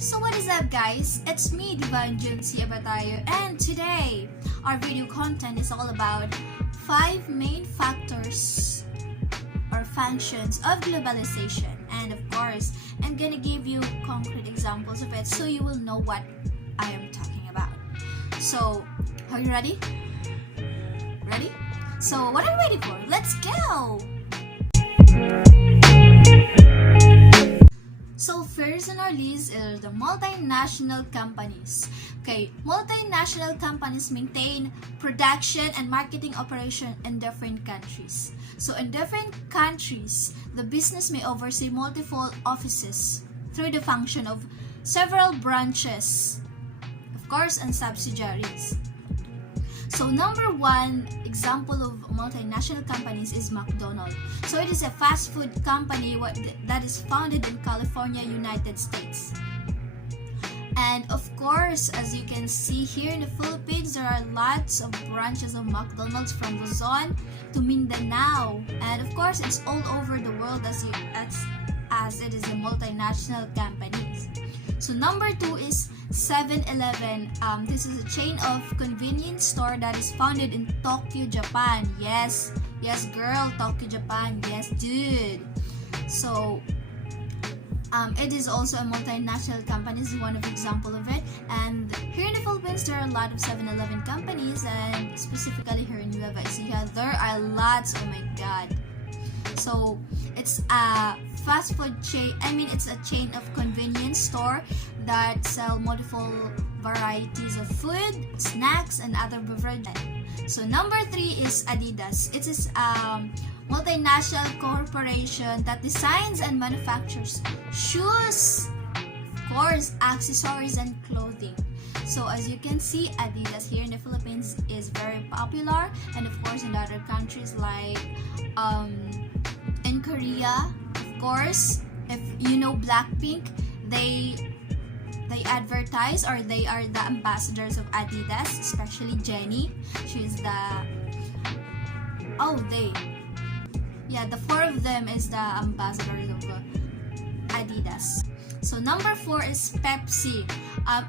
So what is up guys? It's me, Divine Junsi Abatayo, and today our video content is all about 5 main factors or functions of globalization. And of course, I'm gonna give you concrete examples of it so you will know what I am talking about. So, are you ready? Ready? So, what are you waiting for? Let's go! So first on our list is the multinational companies. Okay, multinational companies maintain production and marketing operation in different countries. So in different countries, the business may oversee multiple offices through the function of several branches, of course, and subsidiaries. So number one example of multinational companies is McDonald's. So it is a fast food company that is founded in California, United States. And of course, as you can see here in the Philippines, there are lots of branches of McDonald's from Luzon to Mindanao. And of course, it's all over the world as it is a multinational company. So number 2 is 7-Eleven. This is a chain of convenience store that is founded in Tokyo, Japan. Yes girl, Tokyo, Japan. Yes dude. So it is also a multinational company. This is one of the example of it. And here in the Philippines, there are a lot of 7-Eleven companies, and specifically here in Nueva Ecija, there are lots. Oh my god. So it's a fast food chain. It's a chain of convenience store that sell multiple varieties of food, snacks, and other beverages. So number 3 is Adidas. It is a multinational corporation that designs and manufactures shoes, of course, accessories, and clothing. So as you can see, Adidas here in the Philippines is very popular, and of course in other countries like in Korea, of course, if you know Blackpink, they advertise, or they are the ambassadors of Adidas, especially Jennie. She's the the 4 of them is the ambassadors of Adidas. So number 4 is Pepsi.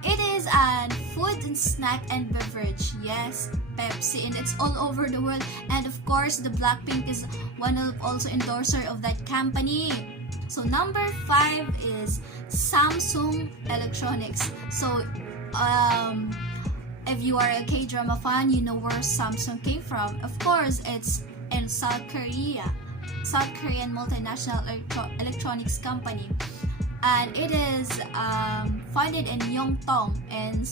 It is a food and snack and beverage. Yes, Pepsi, and it's all over the world. And of course, the Blackpink is one of also endorser of that company. So number 5 is Samsung Electronics. So if you are a K-drama fan, you know where Samsung came from. Of course, it's in South Korea. South Korean multinational electronics company. And it is founded in Yeongdong in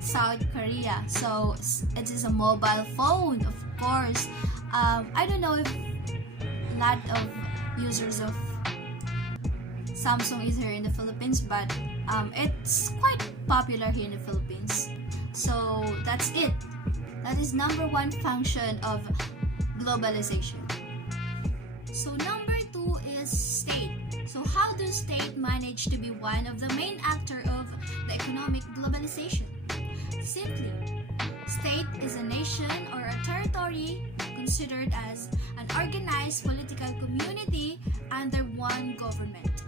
South Korea. So it is a mobile phone, of course. I don't know if a lot of users of Samsung is here in the Philippines, but it's quite popular here in the Philippines. So that's it. That is number 1 function of globalization. So number 2 is state. So how do state manage to be one of the main actor of the economic globalization? Simply, state is a nation or a territory considered as an organized political community under one government.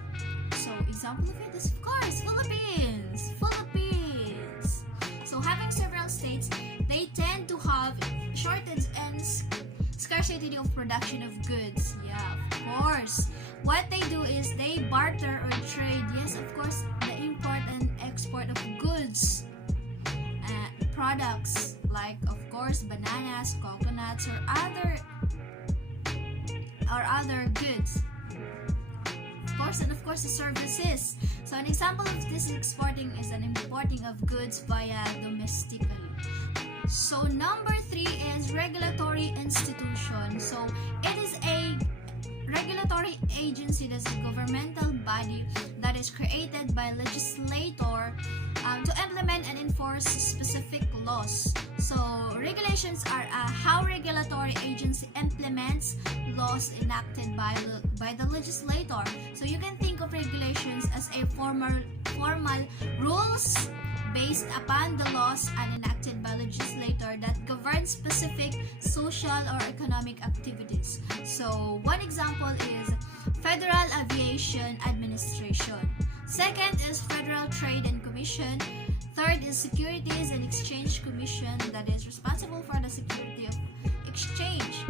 So example of it is of course Philippines. So having several states, they tend to have shortage and scarcity of production of goods. Yeah, of course. What they do is they barter or trade. Yes, of course, the import and export of goods, products like, of course, bananas, coconuts, or other goods. Of course, the services. So an example of this exporting is an importing of goods via domestically. So number 3 is regulatory institution. So it is a regulatory agency, that's a governmental body that is created by legislator to implement and enforce specific laws. So regulations are how regulatory agency implements laws enacted by the legislator. So you can think of regulations as a formal rules based upon the laws enacted by legislator that govern specific social or economic activities. So one example is Federal Aviation Administration. Second is Federal Trade and Commission. Third is Securities and Exchange Commission, that is responsible for the security of exchange.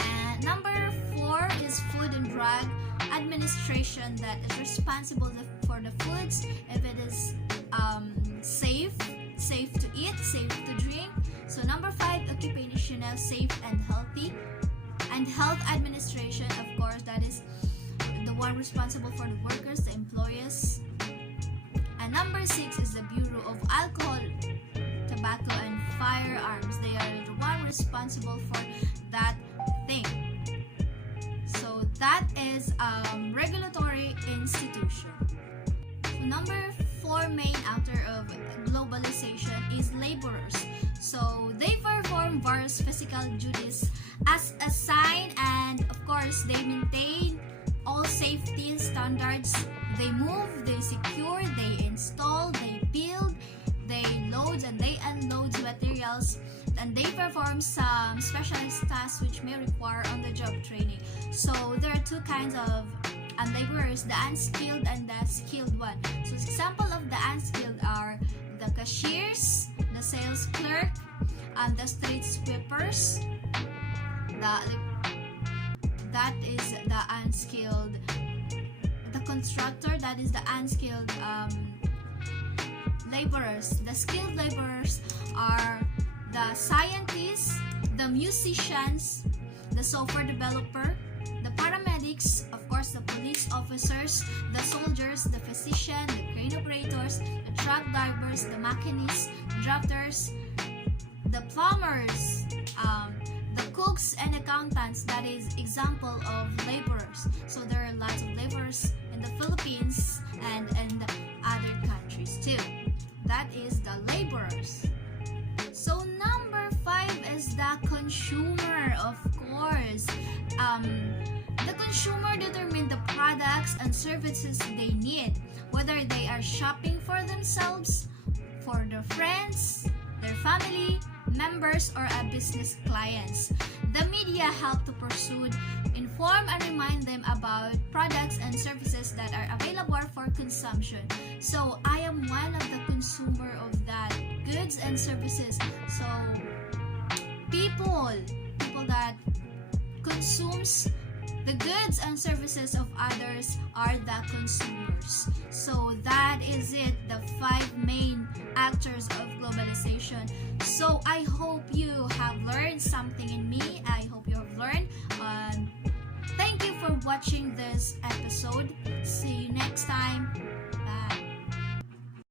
And number 4 is Food and Drug Administration, that is responsible for the foods, if it is safe to eat, safe to drink. So number 5, Occupational Safe and Healthy and Health Administration, of course, that is the one responsible for the workers, the employees. And number 6 is the Bureau of Alcohol, Tobacco and Firearms. They are the one responsible for that thing. So that is regulatory institution. So number 4 main actor of globalization is laborers. So they perform various physical duties as assigned, and of course they maintain all safety standards. They move, they secure, they install, they build, they load and they unload materials, and they perform some specialized tasks which may require on-the-job training. So there are two kinds of laborers, the unskilled and the skilled one. So example of the unskilled are the cashiers, the sales clerk, and the street sweepers. That is the unskilled. The constructor, that is the unskilled laborers. The skilled laborers are the scientists, the musicians, the software developer, the paramedics, of course the police officers, the soldiers, the physician, the crane operators, the truck drivers, the mechanics, drafters, the plumbers, the cooks and accountants. That is example of laborers. So there are lots of laborers in the Philippines and in the other countries too. That is the laborers. So number 5 is the consumer, of course. The consumer determine the products and services they need, whether they are shopping for themselves, for their friends, their family members, or a business clients. The media help to pursue, inform, and remind them about products and services that are available for consumption. So I am one of the consumer of that goods and services. So people that consumes the goods and services of others are the consumers. So that is it, the 5 main actors of globalization. So I hope you have learned something in me. I hope you have learned. Thank you for watching this episode. See you next time.